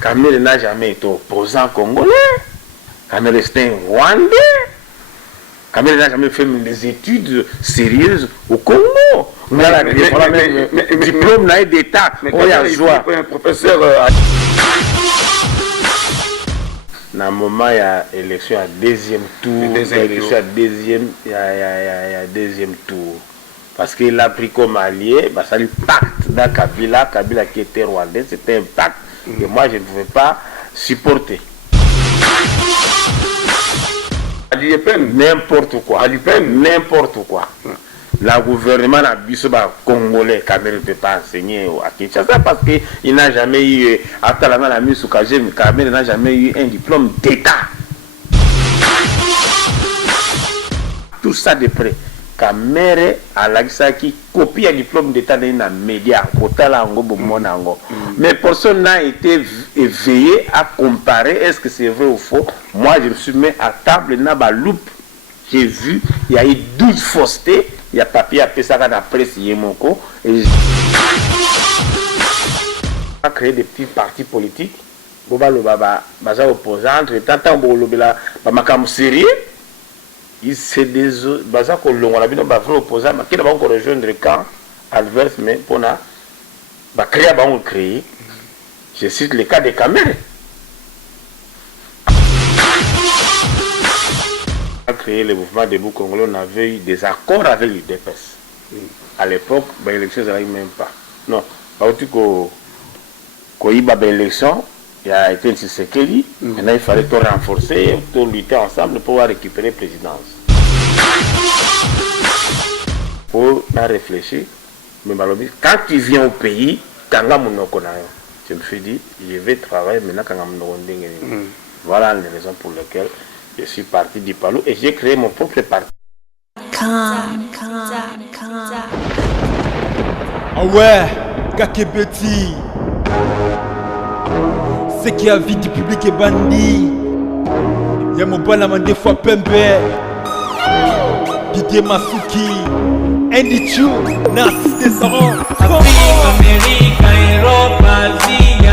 Kamere n'a jamais été opposant congolais. Kamere c'était un Rwandais. Kamere n'a jamais fait des études sérieuses au Congo. On a diplôme d'État. On a un professeur. Dans le moment, il y a élection à deuxième tour. Il y a deuxième tour. Parce qu'il a pris comme allié, ça lui pacte dans Kabila. Kabila qui était rwandais, c'était un pacte que moi je ne pouvais pas supporter. N'importe quoi. N'importe quoi. Le gouvernement a congolais, Kamere ne peut pas enseigner à Kinshasa parce qu'il n'a jamais eu, Kamere n'a jamais eu un diplôme d'État. Tout ça de près. Kamere a qui copie un diplôme d'État dans les médias. Mais personne n'a été éveillé à comparer est-ce que c'est vrai ou faux. Moi, je me suis mis à table, loupe. J'ai vu, il y a eu 12 faussetés. Il y a papier à Pessara dans la presse Yemoko. Et a créé des petits partis politiques. Boba Lobaba, Baza opposant, entre-temps, Bolobela, Bamakam sérieux. Il s'est des Baza Kolongo, on a vu nos bavons opposants, mais qui n'a pas encore rejoindre le camp adverse, mais pour na, créer, on créé. Je cite le cas des Kamere. Créé le mouvement debout congolais, on avait eu des accords avec l'UDPS. À l'époque, l'élection, ça n'arrive même pas. Non, pas du tout l'élection, il a été un Tshisekedi. Maintenant, il fallait tout renforcer, tout lutter ensemble pour pouvoir récupérer la présidence. Pour réfléchir, mais quand tu viens au pays, je me suis dit, je vais travailler maintenant quand voilà les raisons pour lesquelles je suis parti du Palou et j'ai créé mon propre parti. Ah ouais, Kakebeti. C'est qui a vie du public et bandit. Y'a mon bon des fois Pembe. Didier Masuki. Andy Chou, Narcisse Descendant. Afrique, Amérique, Europe, Asie,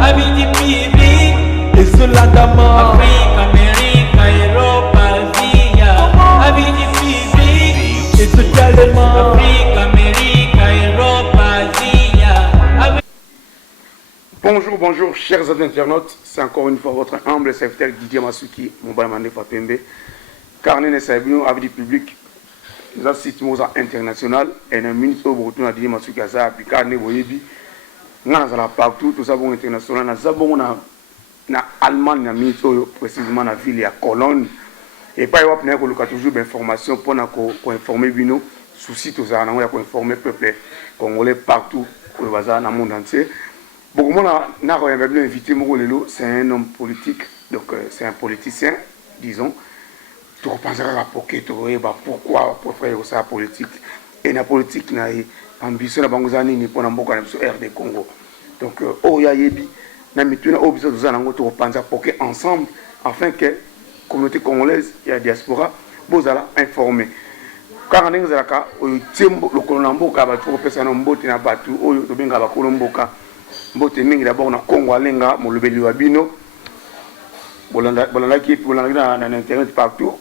avis du public. Et Zolandama. Afrique, Amérique, Europe, Asie, avis du public. Et totalement. Afrique, Amérique, Europe, Asie, Bonjour, bonjour, chers internautes. C'est encore une fois votre humble serviteur Didier Masuki, mon balamande Fapembe. Carnet de Sabino, avis du public. Nous avons cité international et un ministre au Burkina Didier Masuki a ça, puis Carnet Boyebi. Nous avons partout, tout ça bon international. Nous avons en Allemagne, ministre précisément dans la ville, il y a Cologne. Et pas y avoir toujours d'informations pour informer Bino. Souci tout ça, nous avons informé le peuple congolais partout, dans le monde entier. Beaucoup de gens ont invité Moukolelo, c'est un homme politique, donc c'est un politicien, disons. Tu penses à pourquoi pour faire ça politique. Et la politique n'a ambition de Bangozani pour RD Congo. Donc, Oya Yebi, n'a mis une obligation de Zanango, tu penses à ensemble, afin que la communauté congolaise et la diaspora, vous allez informer. Car on est dans le Colombo, qui a mbote mingi d'abord na Congo alenga molobeli wa bino bolanda ki bolanda na internet partout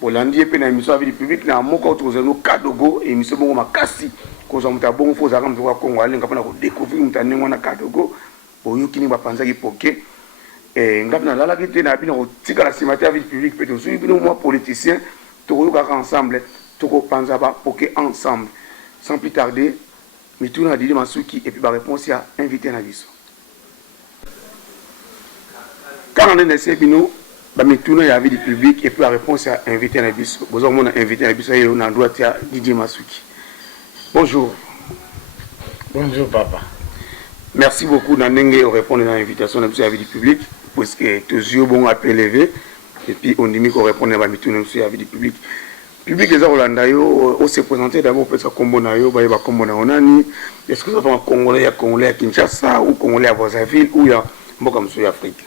bolandi pe na émission avec le public na moko tozano kadogo émission bongo makasi ko za muta bongo fo za ka mzo Congo alenga pona ko découvrir mutanengo na kadogo boyokini ba panza ki poké ngapi na lala ki te na bino ko tika la simati avec le public pe to suivi bino moi politicien to yoka ensemble to ko panza ba poké ensemble sans plus tarder. Mais tout le monde a dit Masuki et puis ma réponse a invité à l'issue. Quand on est dans ces binous, mais tout le monde a vu du public et puis la réponse a invité à l'issue. Vous avez invité à l'issue et on a droit à Didier Masuki. Bonjour. Bonjour papa. Merci beaucoup d'Anenge de répondre à l'invitation de du public parce que tous les yeux vont être élevés et puis on dit qu'on répond à l'invitation du public. Public des Hollandais, on s'est présenté d'abord pour ce combo nayo, bah il va combo na onani. Est-ce que ça va Congolais à Kinshasa ou Congolais à Brazzaville ou ya comme sur Afrique?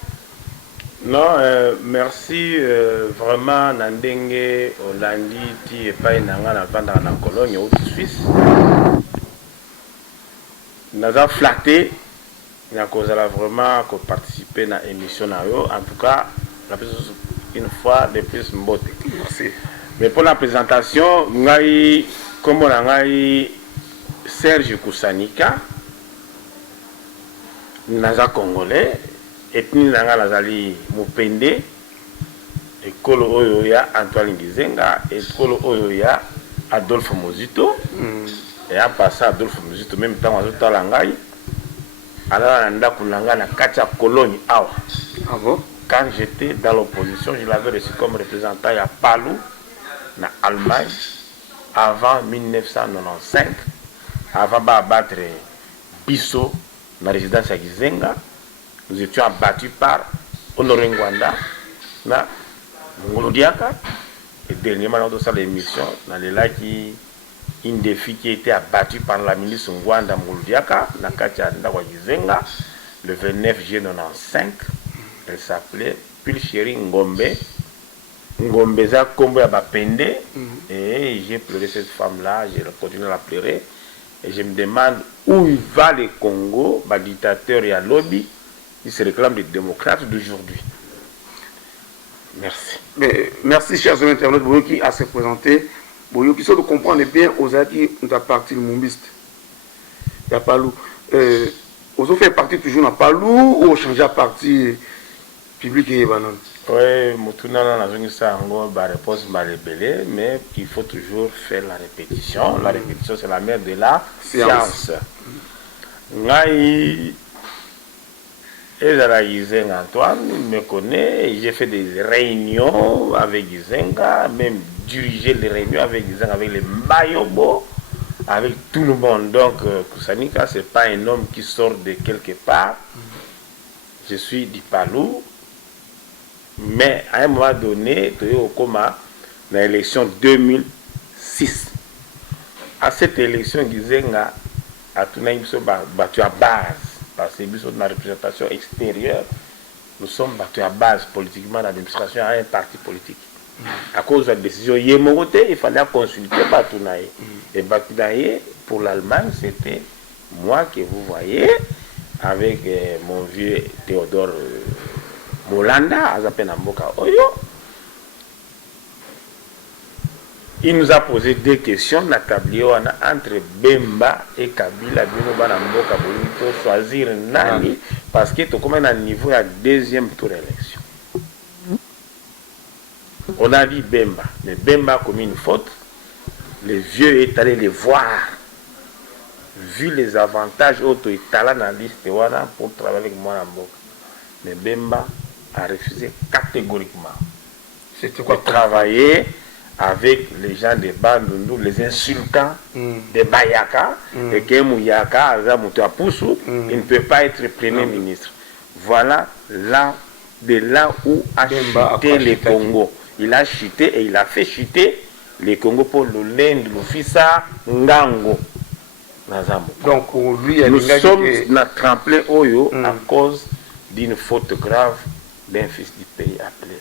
Non, merci vraiment Nandenge Hollandi ti et pas nanga na vendre en Cologne ou Suisse. Nous avons flatté na kozala vraiment ko participer na émission na yo. En tout cas, la une fois de plus mbote. Merci. Mais pour la présentation, ngai comme on ngai Serge Kusanika, naza congolais, ethnie nanga nazali Mupende, ekolo oyo ya Antoine Gizenga, ekolo oyo ya Adolphe Mozito. Et à passer Adolphe Mozito même temps azoto la ngai. Alors anda kulanga na kati ya Cologne awa. Ah bon? Quand j'étais dans l'opposition, je l'avais reçu comme représentant à Palou, en Allemagne, avant 1995, avant d'abattre Bisso, dans la résidence à Gizenga. Nous étions abattus par Honoré Ngwanda, na Ngolodiaka, et dernièrement, dans cette émission, dans les lacs, une des filles qui était abattue par la ministre Ngwanda Ngolodiaka, na Katia Ndawa Gizenga, le 29 juillet 1995. Elle s'appelait Pulchéri Ngombe. Ngombe za Kombo ya Bapende. Et j'ai pleuré cette femme-là, j'ai continué à la pleurer. Et je me demande où il va le Congo, le dictateur et à lobby, qui se réclame des démocrates d'aujourd'hui. Merci. Mais, merci, chers internautes, Boyoki à se présenter. Boyoki, ça de comprendre bien aux acquis de la partie mombiste. Il n'y a pas loup. Vous fait partie toujours dans Palou ou changer à partie public et banan? Oui, Moutouna n'a pas réponse malébélée, mais il faut toujours faire la répétition. La répétition, c'est la mère de la science. Ngai Ezara Gizenga Antoine me connaît, j'ai fait des réunions avec Gizenga, même dirigé les réunions avec Gizenga, avec les Mayobo, avec tout le monde. Donc, Kusanika, ce n'est pas un homme qui sort de quelque part. Je suis du Palou. Mais à un moment donné, tu es au coma dans l'élection 2006. À cette élection, Gizenga a battu à base. Parce que nous sommes dans la représentation extérieure. Nous sommes battus à base politiquement dans l'administration à un parti politique. À cause de la décision, il fallait consulter Batounaï. Et Batounaï, pour l'Allemagne, c'était moi que vous voyez avec mon vieux Théodore Molanda, Oyo. Il nous a posé deux questions entre Bemba et Kabila. Il faut choisir Nani parce que tu commences à niveau à deuxième tour d'élection. On a dit Bemba, mais Bemba a commis une faute. Le vieux est allé les voir. Vu les avantages auto est allé dans la liste pour travailler avec moi. Mais Bemba a refusé catégoriquement. C'était quoi travailler avec les gens de Bandundu, les insultants de Bayaka, et que Mouyaka, il ne peut pas être Premier ministre. Voilà de là où a chuté le Congo. Il a chuté et il a fait chuter le Congo pour le lend, l'office Ngango. Donc lui, nous sommes tremplés Oyo à cause d'une faute grave d'un fils du pays appelé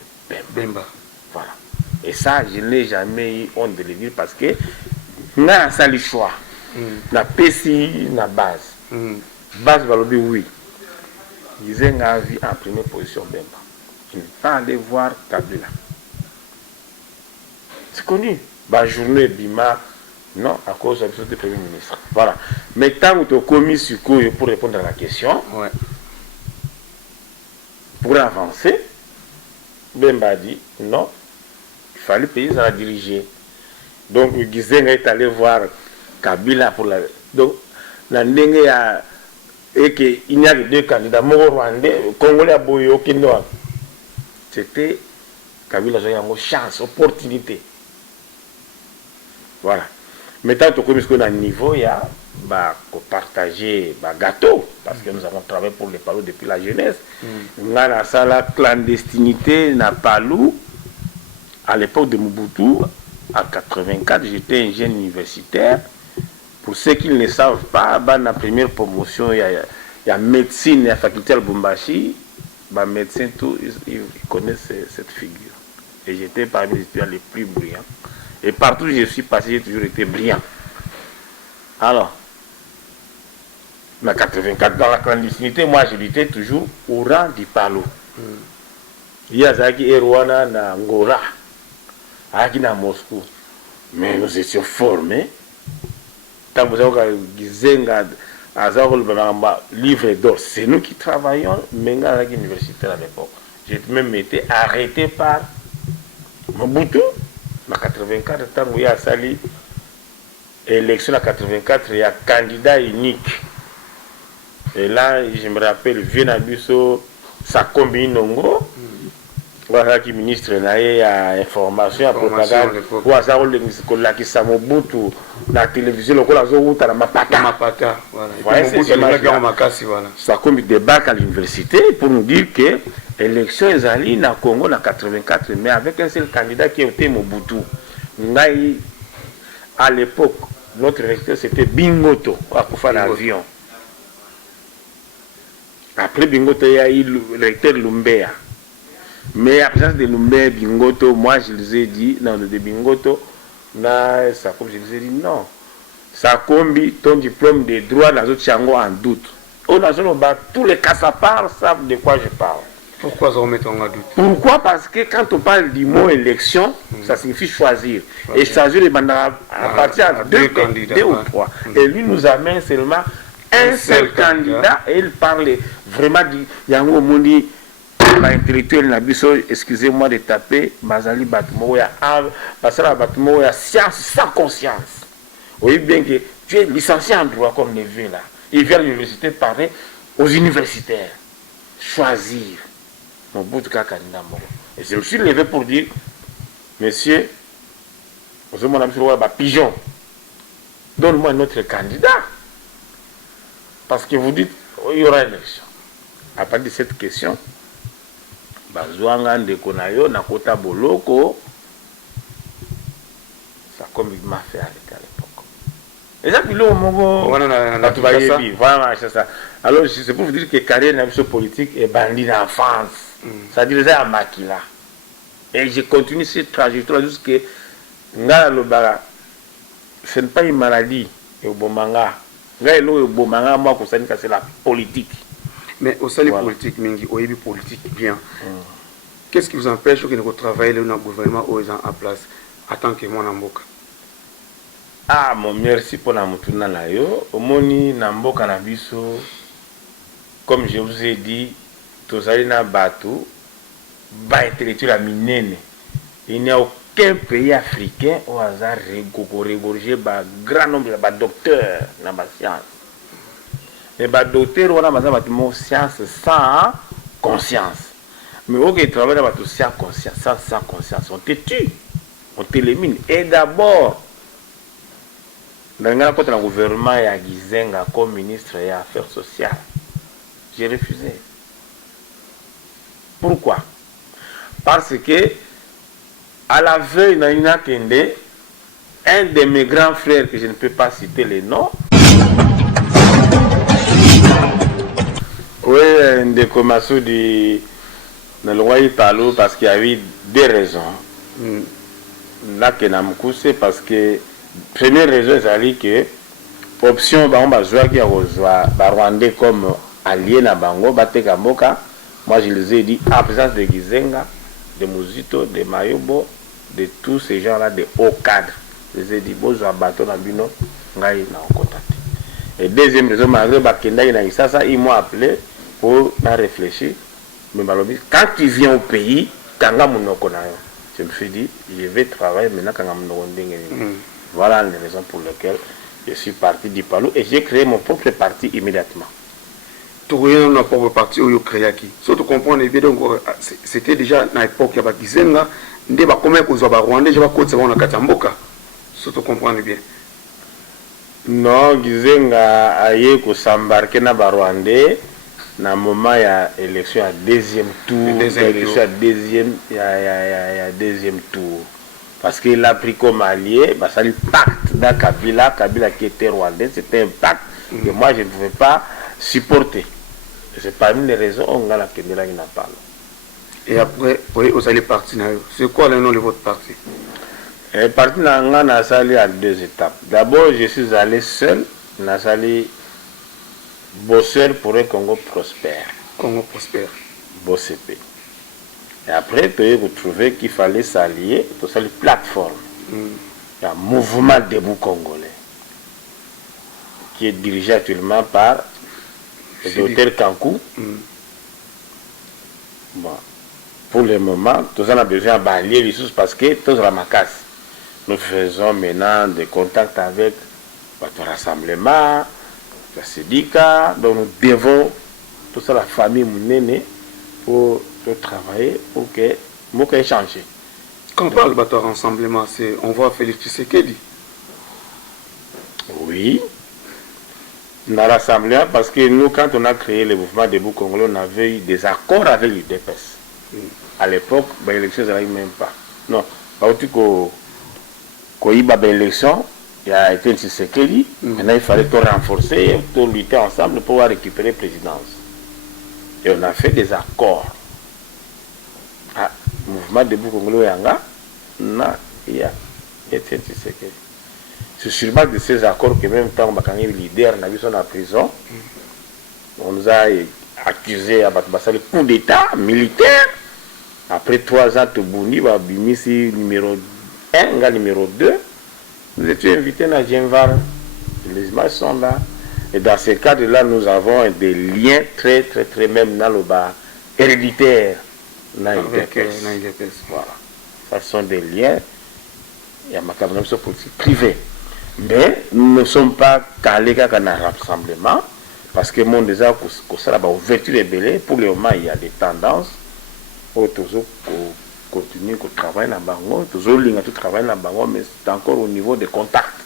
Bemba. Voilà. Et ça, je n'ai jamais eu honte de le dire parce que nous avons le choix. Na PCI, na base. Base, Balobi, oui. Ils ont vu en première position Bemba. Je n'ai pas allé voir Kabila. C'est connu. La journée Bima, non, à cause de l'absence du Premier ministre. Voilà. Mais tant que tu as commis sur quoi pour répondre à la question, pour avancer, Bemba dit non. Il fallait payer ça à diriger. Donc, Gizenga est allé voir Kabila pour la. Donc, il n'y a que deux candidats, Moro Rwandais, Congolais à Boyo, Kinoa. C'était Kabila a une chance, opportunité. Voilà. Maintenant, comme on a un niveau, il y a partager gâteau, parce que nous avons travaillé pour les Palou depuis la jeunesse. On a ça, la clandestinité, n'a Palou. À l'époque de Mobutu, en 84, j'étais un jeune universitaire. Pour ceux qui ne savent pas, la première promotion, il y a médecine et la faculté de Lubumbashi. Médecin, tout, ils connaissent cette figure. Et j'étais parmi les étudiants les plus brillants. Et partout où je suis passé, j'ai toujours été brillant. Alors, En 84, dans la clandestinité, moi j'habitais toujours au rang du Palo. Il y a Zaki Erwana na Ngora, Aki na Moscou. Mais nous étions formés. Tant que vous avez Gizenga, Azarol Banamba, livre d'or, c'est nous qui travaillions, même à l'université à l'époque. J'ai même été arrêté par Mobutu. En 84, tant qu'il y a sali élection en 84, il y a candidat unique. Et là, je me rappelle, Viennabuso, ça combine Nongo. Voilà qui ministre n'a information à propagande. Ou à ça, qui s'est Mobutu la télévision, le col à la Mapata. Ça combine débarque à l'université pour nous dire que l'élection est allée au Congo en 84, mais avec un seul candidat qui était Mobutu. À l'époque, notre recteur c'était Bingoto, à Koufa l'avion. Après Bingoto, il y a eu le recteur Lumbea. Mais à présence de Lumbea, Bingoto, moi je les ai dit, non, de Bingoto, ça comme je les ai dit, non. Ça combi ton diplôme de droit dans autres chango en doute. Tous les cassapars savent de quoi je parle. Pourquoi ça remet en doute? Pourquoi? Parce que quand on parle du mot élection, ça signifie choisir. Et choisir les bandits à partir de deux ou trois. Et lui nous amène seulement un seul candidat et il parle vraiment du Yango Mundi, intellectuel Nabiso, excusez-moi de taper, Mazali Batmoya, Basala Batmoya, science sans conscience. Vous voyez bien que tu es licencié en droit comme Neveu là. Il vient à l'université parler aux universitaires. Choisir. Mon bout de candidat. Et je me suis levé pour dire, monsieur, mon ami pigeon, donne-moi un autre candidat. Parce que vous dites, il y aura une élection. À partir de cette question, Bazouanga Ndekonayo, Nakota Boloko, ça comme il m'a fait arrêter à l'époque. Et ça, il est vraiment, c'est ça. Alors, c'est pour vous dire que la carrière politique est bandie en France. Ça dit ça à Makila. Et je continue cette trajectoire jusqu'à Ngala Lobara. Ce n'est pas une maladie, et au Bomanga. Moi, c'est la politique. Mais au sein de la politique, Mingi, au début politique, bien. Qu'est-ce qui vous empêche que vous travaillez dans le gouvernement ou en place en tant que moi Namboka? Ah, mon merci pour la moutuna na yo. Omoni Namboka Nabiso, comme je vous ai dit, tous les na bateau, intellectuel à minene. Il n'y a aucun pays africain au hasard regorgé par grand nombre de docteurs dans la science. Les docteurs ont une science sans conscience. Mais au qui travaillent dans la science sans conscience, on te tue, on t'élimine. Et d'abord, dans le gouvernement, il y a Gizenga comme ministre des Affaires sociales. J'ai refusé. Pourquoi? Parce que, à la veille d'Aïna Kende, un de mes grands frères, que je ne peux pas citer les noms, oui, un de Komassou de Nalouaï Palo, parce qu'il y a eu deux raisons. Là, que c'est parce que, première raison, c'est que option, on va jouer Rwandais comme allié na Bango, Batekamboka. Moi, je les ai dit, en présence de Gizenga, de Muzito, de Mayobo, de tous ces gens-là, de hauts cadres. Je les ai dit, bon, je vais battre dans Bino, Ngaï n'a contacté. Et deuxième raison, malgré Bakenda, ils m'ont appelé pour réfléchir. Mais quand tu viens au pays, je me suis dit, je vais travailler maintenant quand voilà les raisons pour lesquelles je suis parti du Palou et j'ai créé mon propre parti immédiatement. Tout n'a pas parti où il créé qui. Surtout comprendre bien donc c'était déjà à l'époque il y a Gizenga, ndé ba comment ko zo ba Rwanda, je ba ko tsaba na Katamboka. Surtout comprendre bien. Non, Gizenga aye ko s'embarquer na ba Rwanda na moment il y a élection à deuxième tour, élection à deuxième tour. Parce qu'il a pris comme allié, bah, ça lui pacte dans Kabila qui était rwandais, c'était un pacte que moi je ne pouvais pas supporter. C'est parmi les raisons on a la Kabila qui n'a pas. Et après, vous allez partir. C'est quoi le nom de votre parti? Le parti n'a allé à deux étapes. D'abord, je suis allé seul, n'a allé Bosseur pour un Congo prospère. Congo prospère. BOCP. Et après, tu as retrouvé qu'il fallait s'allier pour ça les plateformes. Il y a un mouvement debout congolais qui est dirigé actuellement par le docteur Kankou. Bon. Pour le moment, tous on a besoin d'allier les choses parce que tous la macasse. Nous faisons maintenant des contacts avec votre rassemblement, la syndicat, donc nous devons, tout ça, la famille Mounene, pour travailler, pour que nous échanger. Quand on parle de votre rassemblement, on voit Félix Tshisekedi. Oui. On a rassemblé parce que nous, quand on a créé le mouvement debout congolais, on avait eu des accords avec l'UDPS. À l'époque, l'élection, ça n'arrive même pas. Non, pas du tout qu'il y a eu l'élection, il y a été Tshisekedi. Maintenant, il fallait tout renforcer, tout lutter ensemble pour pouvoir récupérer la présidence. Et on a fait des accords. Le mouvement debout congolais, il y a été Tshisekedi. C'est sur base de ces accords que même temps, quand il leader, on a vu son en prison. On nous a accusé à le coup d'état militaire. Après 3 ans, Tobouni va ici numéro 1, numéro 2. Nous étions invités à Genvar. Les images sont là. Et dans ce cadre-là, nous avons des liens très, très, très, même dans le bas, héréditaires. Avec voilà. Ça sont des liens. Il y a ma cabinet politique privée. Mais nous ne sommes pas calés dans un rassemblement. Parce que le monde déjà, ça a ouverture des bélés. Pour le moment, il y a des tendances. Toujours continuer à travailler dans le bango, toujours travailler dans le bango, mais c'est encore au niveau des contacts.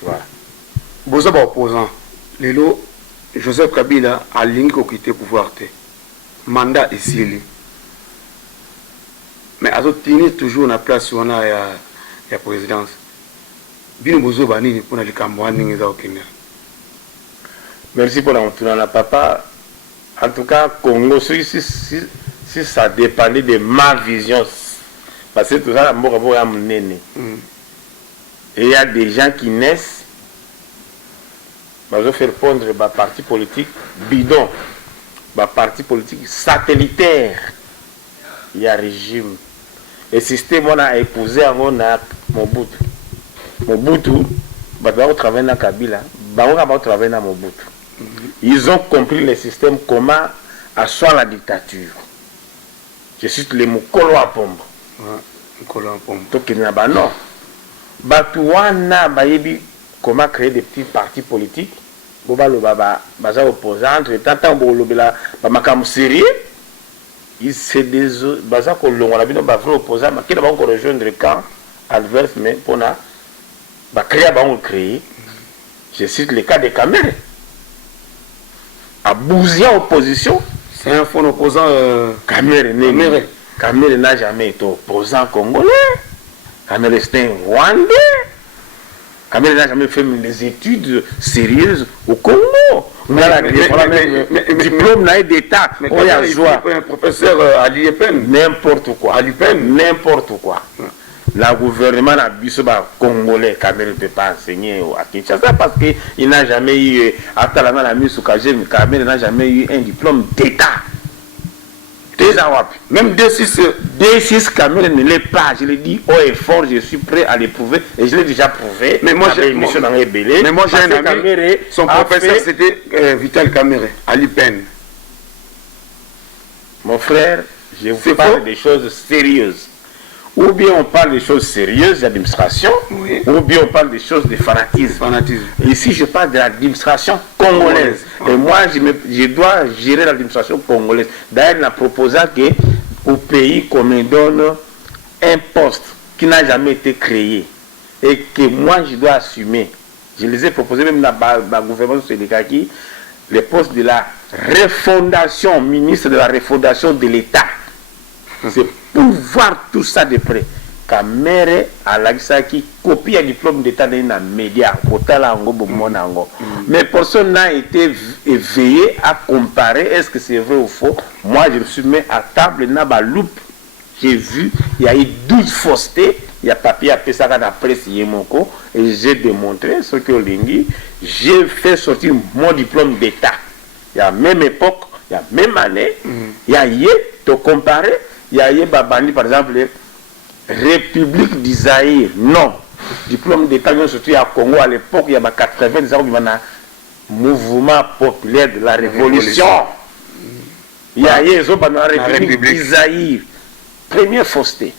Voilà. Vous êtes opposant. Lelo, Joseph Kabila a ligne qui quitter le pouvoir. Mandat est scellé. Mais à tenir toujours la place où on a la présidence. Bien besoin de pour le Cameroun. Merci pour la papa. En tout cas, Congo, si ça dépendait de ma vision, parce que tout ça, et il y a des gens qui naissent, je faire pondre le parti politique bidon, le parti politique satellitaire. Il y a régime. Le système, on a épousé Mobutu. Mobutu, on travaille dans Kabila, on travaille dans Mobutu. Ils ont compris le système, comment asseoir la dictature. Je suis le Mokolo à Pombo. Mokolo à Pombo. Donc, il n'y a pas non. Batouana, comment créer des petits partis politiques. Boba le baba, baza opposant, entre temps, bolobela, bamakam sérieux. Il s'est des baza kolongo, on a vu nos bavres opposants, mais qui n'a pas encore rejoindre le camp adverse, mais pour na, créer. Je cite le cas de Kamere. À Bouzia opposition. C'est un faux opposant. Kamere n'a jamais été opposant congolais. Kamere c'était un Rwandais. Kamere n'a jamais fait des études sérieuses au Congo. On a la diplôme d'État. On a un professeur à l'IEPEN. N'importe quoi. À l'IEPEN. N'importe quoi. Le gouvernement a Bissoba congolais, Kamere ne peut pas enseigner à Kinshasa parce qu'il n'a jamais eu, après la mise sous Kagem, Kamere n'a jamais eu un diplôme d'État. Même D6 Kamere ne l'est pas. Je l'ai dit haut et fort, je suis prêt à l'éprouver et je l'ai déjà prouvé. Mais moi j'ai un ami, son professeur c'était Vital Kamere, à l'IPEN. Mon frère, je vous parle des choses sérieuses. Ou bien on parle des choses sérieuses d'administration, oui. Ou bien on parle des choses de fanatisme. Ici, je parle de l'administration congolaise. Et moi, je dois gérer l'administration congolaise. D'ailleurs, il a proposé qu'au pays, qu'on me donne un poste qui n'a jamais été créé et que moi, je dois assumer. Je les ai proposés même dans la gouvernement sénégalais, le poste de la refondation, ministre de la refondation de l'État. C'est pour voir tout ça de près. Kamere Alagisaki copie un diplôme d'état dans les médias. Mais personne n'a été éveillé à comparer est-ce que c'est vrai ou faux. Moi je me suis mis à table, n'a pas loupe. J'ai vu, il y a eu 12 faussetés il y a papier à ça dans la presse Yemoko, et j'ai démontré ce que Olingi, j'ai fait sortir mon diplôme d'État. Il y a même époque, il y a même année, il y a te comparer, il y a Babani par exemple, République d'Isaïe, non. Diplôme d'État, surtout à Congo à l'époque, il y a 80 ans, il y a un mouvement populaire de la révolution. Il y a la République d'Isaïe, première fausseté.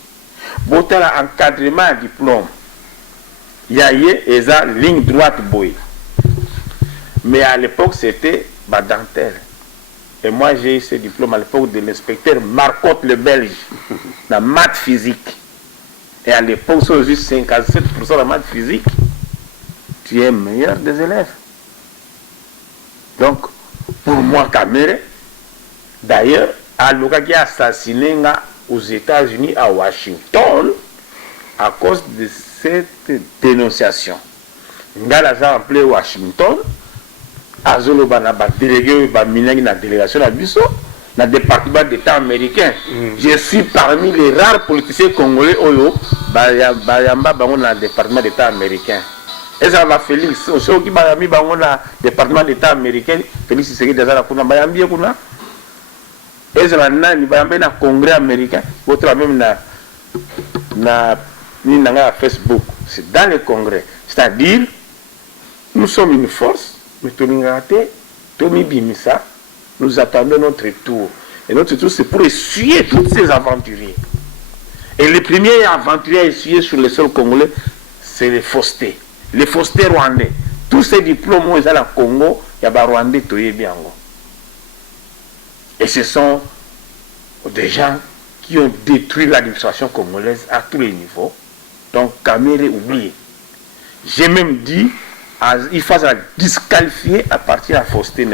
Bon, encadrement diplôme. Il y a une ligne droite boy. Mais à l'époque, c'était dentelle. Et moi, j'ai eu ce diplôme à l'époque de l'inspecteur Marcotte le Belge, dans maths physique. Et à l'époque, c'est juste 57% de maths physique. Tu es meilleur des élèves. Donc, pour moi, Kamere, d'ailleurs, Aluka qui a assassiné aux États-Unis, à Washington, à cause de cette dénonciation. Ngala a appelé Washington, Azolo Bana délégué la délégation à Bisso, dans le département d'État américain. Je suis parmi les rares politiciens congolais Oyo, Bayamba dans le département d'État américain. Et ça va Félix, ceux qui Bayami dans le département d'État américain, Félix Tshisekedi Dazala Kuna, Bayambi Kuna. Et ça va dans le congrès américain, votre même na Facebook. C'est dans le congrès. C'est-à-dire, nous sommes une force, mais Tomi Bimisa, nous attendons notre tour. Et notre tour, c'est pour essuyer tous ces aventuriers. Et les premiers aventuriers à essuyer sur le sol congolais, c'est les faussetés. Les faussetés rwandais. Tous ces diplômes, ils ont la Congo, il y a des Rwandais, Toye Biango. Et ce sont des gens qui ont détruit l'administration congolaise à tous les niveaux. Donc, Kamere oublié. J'ai même dit, il faut la disqualifier à partir de la fausseté.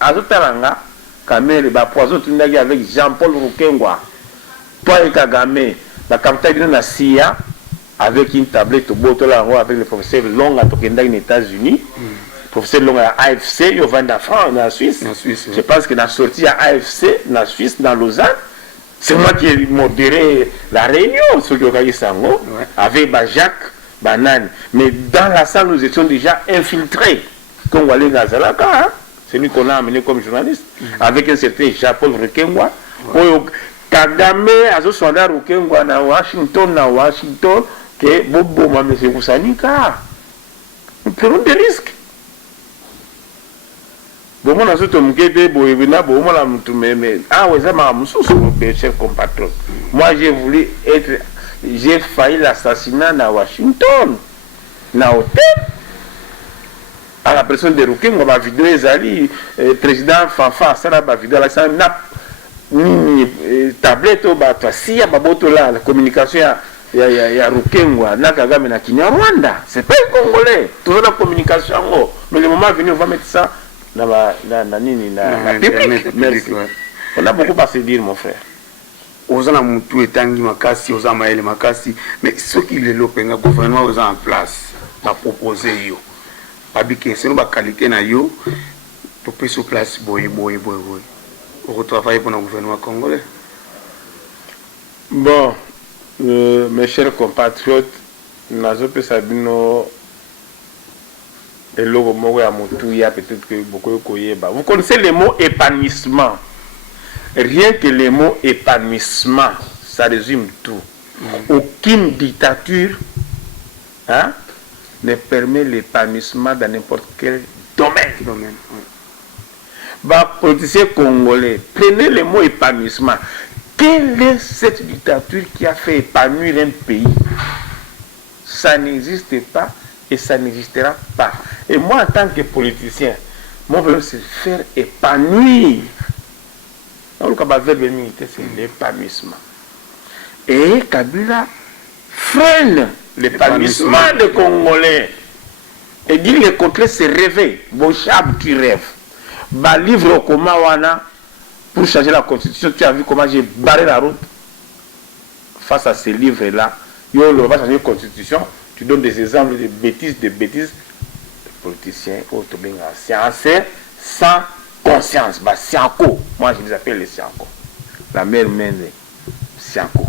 Azotalanga, Kamere, poison avec Jean-Paul Rukengwa, toi et Kagame, la capitale de la CIA, avec une tablette au botola avec le professeur Long à Tokenda aux États-Unis. Professeur Long à AFC, il va en France, en Suisse. Je pense que dans la sortie à AFC, en Suisse, dans Lausanne, c'est moi qui ai modéré la réunion sur le Sango, avec Jacques Banane. Mais dans la salle, nous étions déjà infiltrés. Comme Wale Gazalaka, c'est lui qu'on a amené comme journaliste, avec un certain Jean-Paul Rukengwa. Kagame, Azo Swanda Rukengwa, na Washington, que Bobo Mame Sekusanika. Nous prenons des risques. Bon, on a ce que mes chers compatriotes. Moi, j'ai failli l'assassinat à Washington, dans l'hôtel. À la personne de Rouquin, on va vidéo les président Fanfa, ça va vidéo la tablette, si il y a la communication, il y a Rouquin, Nakagame, na Kinyarwanda. C'est pas un Congolais. Toujours la communication, mais le moment venu, on va mettre ça. La public. Merci. On a beaucoup à se dire, mon frère. Ozana mutu etangi makasi, ozana maele makasi, mais ceux qui le lopenga gouvernement aux en place, va proposer yo. Abike, c'est nous va qualité na yo, pour payer sur place boy. Pour travailler pour le gouvernement congolais. Bon, mes chers compatriotes, nazo pe sabino. Et logo moko ya mutu ya peut-être que beaucoup koyeba. Vous connaissez le mot épanouissement. Rien que le mot épanouissement, ça résume tout. Aucune dictature ne permet l'épanouissement dans n'importe quel domaine. Politiciens congolais, prenez le mot épanouissement. Quelle est cette dictature qui a fait épanouir un pays? Ça n'existe pas. Et ça n'existera pas. Et moi, en tant que politicien, mon problème, c'est faire épanouir. Donc, le verbe militaire, c'est l'épanouissement. Et Kabila freine l'épanouissement des Congolais. Et dit le contraire, c'est rêver. Bochab, tu rêves. Livre au Komawana, pour changer la constitution, tu as vu comment j'ai barré la route face à ces livres-là. Yo, on va changer la constitution. Tu donnes des exemples de bêtises, les politiciens, scientifiques, sans conscience. Sianko, moi je les appelle les Sianko. La mère Mende, Sianko.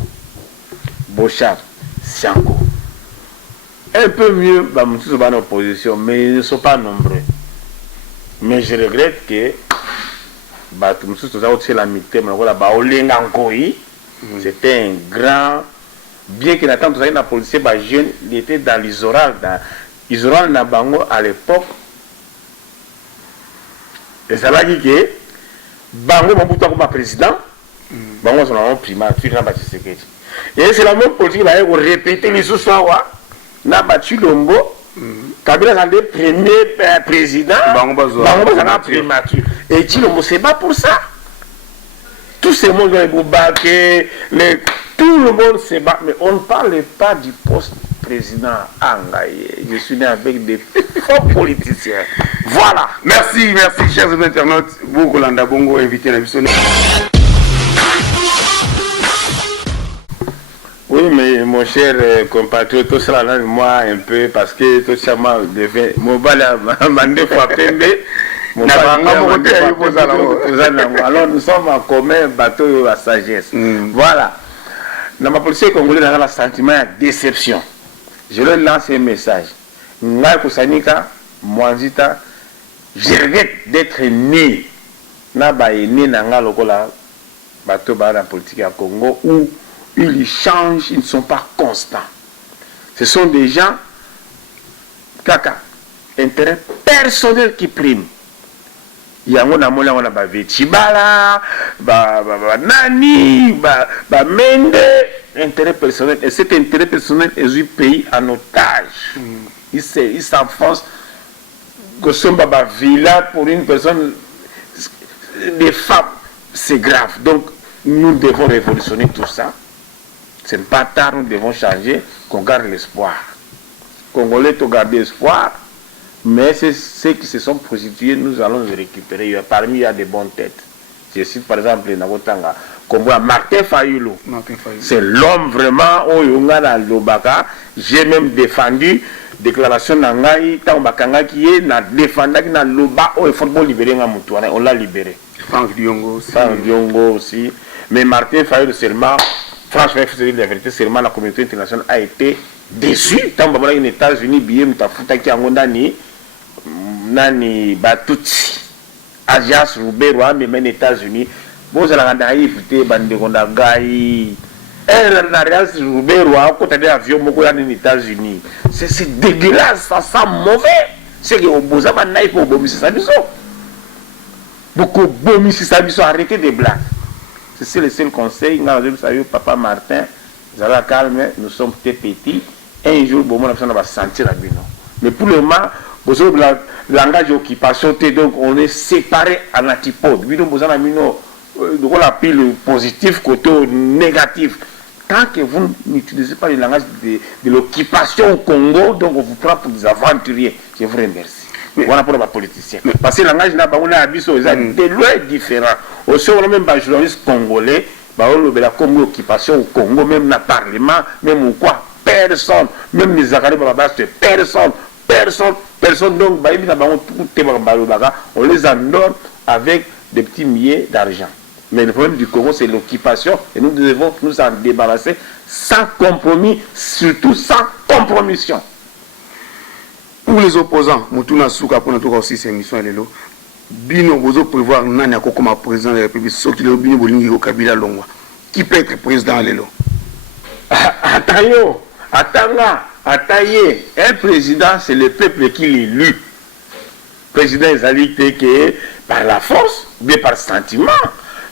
Bochab, Sianko. un peu mieux Bamoussousou en opposition, mais ils ne sont pas nombreux. Mais je regrette que Bamoussousou a la mité, c'était un grand. Bien que Nathan Touzani, la policier, jeune, il était dans l'Isoral. L'Isoral Nabango à l'époque. Et ça l'a dit que Bango Mabuta comme président, Bango son nom primature n'a pas de. Et c'est la même politique qui va répéter les sous-soirs. N'a battu Lombo. Kabila c'est le premier président. Bango c'est primature. Et Chilombo c'est pas pour ça. Tout ce monde va Boubaké, tout le monde se bat, mais on ne parle pas du poste président Angaye. Je suis né avec des forts politiciens. Voilà. Merci, chers internautes. Vous, Kolanda Bongo, invité à la mission. Oui, mais mon cher compatriote, tout cela, moi un peu, parce que tout ça m'a devenu. Mon bal a mandé fois pembe. Alors nous sommes en commun bateau à sagesse. Voilà. Dans ma police congolaise, dans le sentiment de déception. Je leur lance un message. Ngai Kusanika, Mwanzita, je regrette d'être né. Né dans le bateau dans la politique à Congo où ils changent, ils ne sont pas constants. Ce sont des gens, caca, intérêt personnel qui priment. Il y a un Chibala, Nani, Mende, intérêt personnel. Et cet intérêt personnel est du pays en otage. Il s'enfonce que son baba villa pour une personne, des femmes, c'est grave. Donc nous devons révolutionner tout ça. Ce n'est pas tard, nous devons changer, qu'on garde l'espoir. Congolais, tu gardes espoir. Mais c'est ceux qui se sont prostitués, nous allons les récupérer. Parmi, il y a des bonnes têtes. Je cite par exemple Nagotanga, qu'on voit Martin Fayulu. C'est l'homme vraiment, au Yungana Lobaka. J'ai même défendu déclaration Nangaï, Tambakanga qui est défendu dans Loba, il faut libérer Namutouane. On l'a libéré. Franck Diongo aussi. Mais Martin Fayulu seulement, franchement, il faut dire la vérité, seulement la communauté internationale a été déçue. Tant que les États-Unis, bien, Nani Batuti, Agias Rouberoa, mais les États-Unis, vous allez naïf, Bandegonda Gaï, Agias Rouberoa, côté des avions, beaucoup les États-Unis. C'est dégueulasse, ça sent mauvais. C'est que vous avez naïf pour bomber ça, beaucoup bomber ça, arrêtez des blagues. C'est le seul conseil. Vous savez, Papa Martin, vous allez calmer, nous sommes très petits. Un jour, on va sentir la bino. Mais pour le moment, vous avez le langage d'occupation, donc on est séparés en antipode. Vous avez le positif côté négatif. Tant que vous n'utilisez pas le langage de l'occupation au Congo, donc on vous prend pour des aventuriers. Je vous remercie. Voilà pour les politiciens. Parce que le langage n'a pas de loin différent. Aussi, on a même des journalistes congolais, comme l'occupation au Congo, même dans le Parlement, même ou quoi, personne, même les Akari Bababas, personne. Donc, on les endort avec des petits milliers d'argent. Mais le problème du Congo, c'est l'occupation et nous devons nous en débarrasser sans compromis, surtout sans compromission. Pour les opposants, Moutouna Souka, pour notre aussi cette émission, Bino, vous prévoir Nani comme président de la République, sauf qu'il est Bino Bolingi au Kabila Longwa. Qui peut être président à l'élo? Attendez, un président, c'est le peuple qui l'élu. Le président est que par la force, mais par sentiment.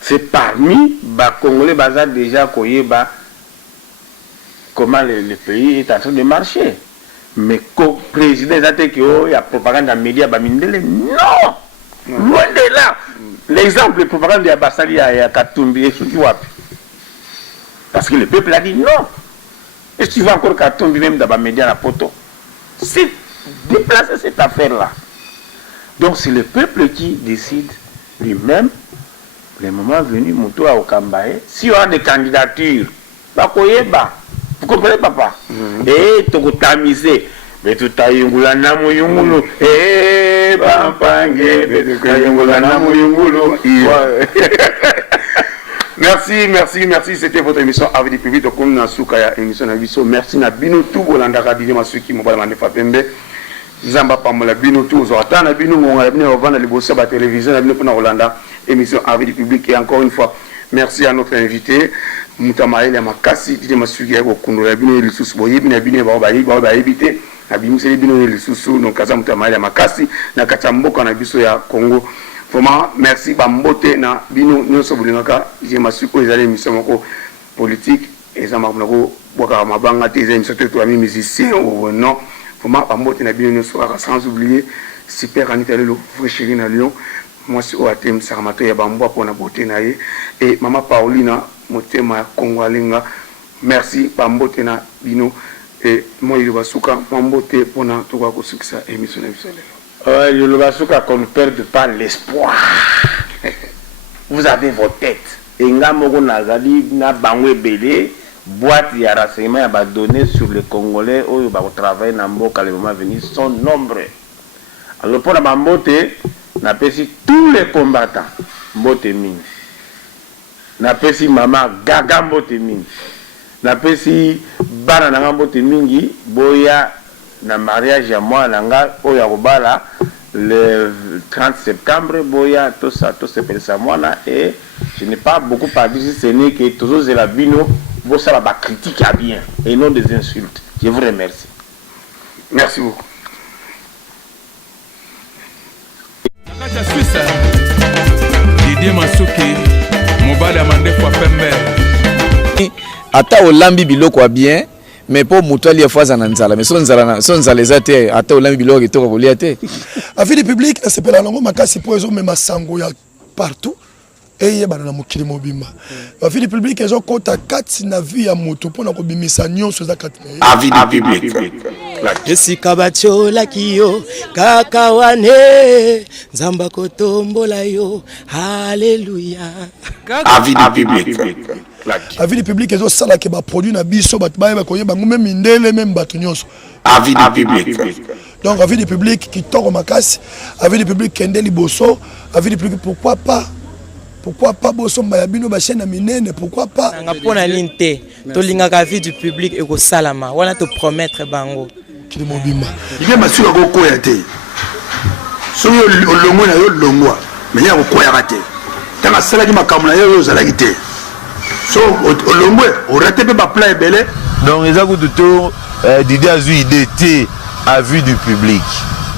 C'est parmi les Congolais déjà comment le pays est en train de marcher. Mais le président il y a propagande dans les médias, non! Loin de là! L'exemple de propagande de Bassali à Katumbi est parce que le peuple a dit non! Et tu vas encore Katumbi même dans les médias à poto. C'est déplacer cette affaire-là. Donc c'est le peuple qui décide lui-même, le moment venu, Moutou à Okambaye, si on a des candidatures, vous comprenez papa? Et tu as tamisé. Mais tu as yungula namu yungulu. Eh, bampange, mais tu as yungula namu yungulu. Merci. C'était votre émission avec du public. Donc, on a soukaya émission Nabiso. Merci na bino tout Bolanda Radine Masuki Mobile Manefa Pembe. Zamba Pamola bino tout. Zota na bino ngonga bino vana libosa ba télévision na bino pour Rolanda émission avec du public. Et encore une fois, merci à notre invité Moutamaël Makasi Didi Masuki ya kokundo la bino lisusu boyebi na bino ba éviter na bimuseli bino lisusu donc kaza Moutamaël Makasi na katamboka na biso ya Congo. Vraiment, merci Bambote na bino nyonso bulingaka je masuko ezali émission moko politique et ça m'a beaucoup boka mabanga te émission to ami musicien ou non vraiment Bambote na bino nyonso sans oublier super Anita Lelo vrai chéri na Lyon moi c'est OATM Saramato ya bambo pour na beauté na ye et maman Paulina motema Kongoalinga merci Bambote na bino et moi il va souka Bambote pour na to ko sukisa émission na biso. Le Basuka qu'on ne perde pas l'espoir. Vous avez vos têtes. Et Ngamoko Nazali na bangwe belé boîte ya renseignement ya données sur les Congolais où ba travailler na mboka le moment venir sont nombreux. Alors pour la Bambote na pesi tous les combattants Mbote Mingi. Na pesi maman Gaga Mbote Mingi. Na pesi bana na Mbote Mingi boya na mariage à moi nanga oya kobala le 30 septembre boya tout ça moi là et je n'ai pas beaucoup parlé si ce n'est que toujours c'est la bino vous ça va critiquer à bien et non des insultes. Je vous remercie. Merci beaucoup. Didier Masuki Mobile Manefa Pembe ata olambi biloko bien mais pour mutali ya fois ananzala mais son nzala ezate ata olambi biloko kitoko kolia te avis du public na sepela longo makasi po ezo mema sango ya partout et yebana na mokili mobimba avis du public ezo kota kati na vie ya moto pona ko bimisa nyonso za kati na avis du public esika batiola kiyo kaka wane nzamba kotombola yo haleluya avis du public. Avis du public ezo sala ke ba produit na biso bat ba ko yeba ngome mindele même batu nyonso avis du public. Donc avis du public qui toko makasi avis du public kende liboso avis du public pourquoi pas boso mbayabino ba chaîne minene pourquoi pas nga pona linte to linga ka avis du public e ko salama wana to promettre bango kili mobima il m'a su ko koya te so yo longo na yo longwa mais ya ko koya raté tanga sala ki makamuna yo zalaki te so olongwe orate pe ba plan ebele donc eza kututo Didier azu idée te avis du public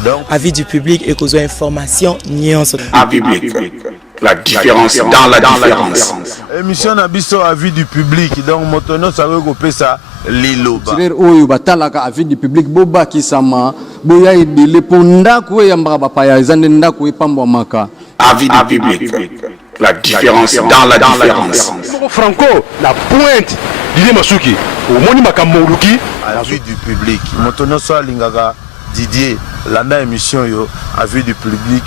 donc avis du public et cause information nyonso avis public la différence dans la différence émission na biso avis du public donc motono ça veut couper ça liloba tirer oyo batalaka avis du public boba kisama boya idele ponda ko yamba ba paya ezande ndako epambwa maka avis du public la différence dans la différence. Franco, la pointe Didier Masuki, au moni makamoluki, avis du public. Motono so lingaka Didier, landa émission yo, avis du public,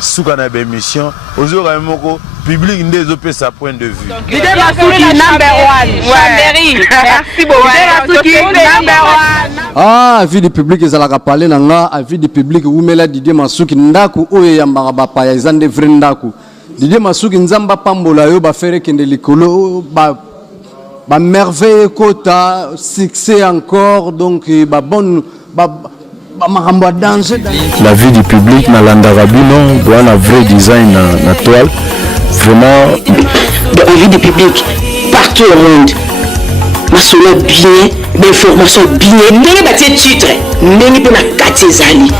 soukana be émission, ozora moko public ndezo pe sa point de vue. Didier Masuki number 1. Chambéry. Merci beaucoup. Didier Masuki number 1. Ah, avis du public ezalaka parler nanga, avis du public umela Didier Masuki ndaku oyo yambaka bapaya ezande vrai ndaku. Didier Masuki nzamba pambola yo ba faire kende likolo ba merveille kota succès encore donc ba bonne ba makambo danger. La vie du public na landarabino doit un vrai design na toile vraiment la vie du public partout au monde masolo bien d'information bien ndenge batie titre ndenge pona kati ezali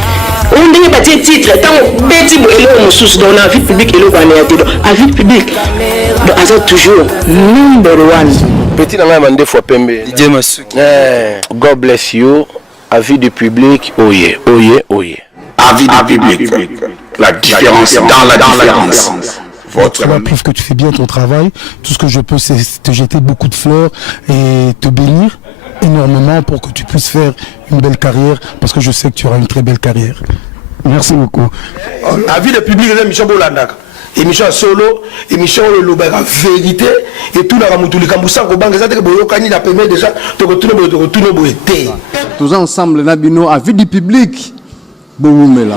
on ndenge batie titre tant beti bo elo mosusu dans la vie publique elo kwa na tedo avis public donc aza toujours number 1 petit nanga mande fois pembe Didier Masuki God bless you avis du public oye avis du public la différence dans la différence. Cela prouve que tu fais bien ton travail. Tout ce que je peux, c'est te jeter beaucoup de fleurs et te bénir énormément pour que tu puisses faire une belle carrière, parce que je sais que tu auras une très belle carrière. Merci beaucoup. avis du public c'est émission Bolandaka. Émission solo, émission le vérité et tout la ramutulika musango banga ça te boyokani la permet déjà de retourner boyete. Tous ensemble na bino avis du public. Boumela.